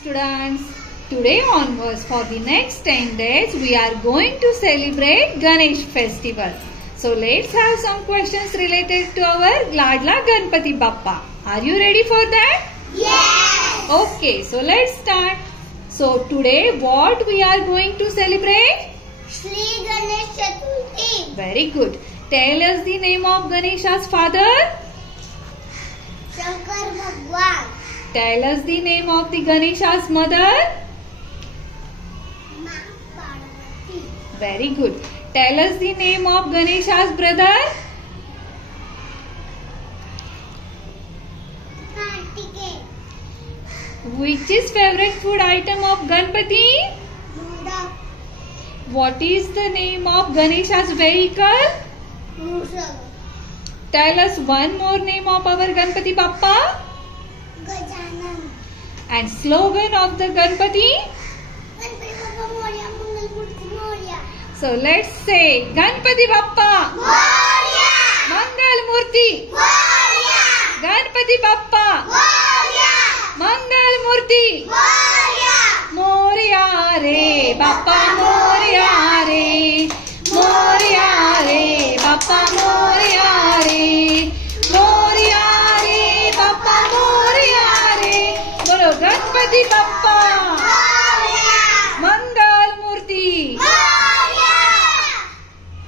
Students, today onwards for the next 10 days we are going to celebrate Ganesh festival. So let's have some questions related to our Ladla Ganpati Bappa. Are you ready for that? Yes. Okay, so let's start. So today what we are going to celebrate? Shri Ganesh Chaturthi. Very good. Tell us the name of Ganesha's father. Shankar Bhagwan. Tell us the name of the Ganesha's mother. Ma Parvati. Very good. Tell us the name of Ganesha's brother. Kartikeya. Which is favorite food item of Ganpati? Modak. What is the name of Ganesha's vehicle? Musal. Tell us one more name of our Ganpati Bappa. Gajanan. And slogan of the Ganpati. Ganpati Bappa Moria. Mangal Murti Moria. So let's say Ganpati Bappa. Moria. Mangal Murti. Moria. Ganpati Bappa. Moria. Mangal Murti. Moria. Moria re Bappa Moria re. Moria re Bappa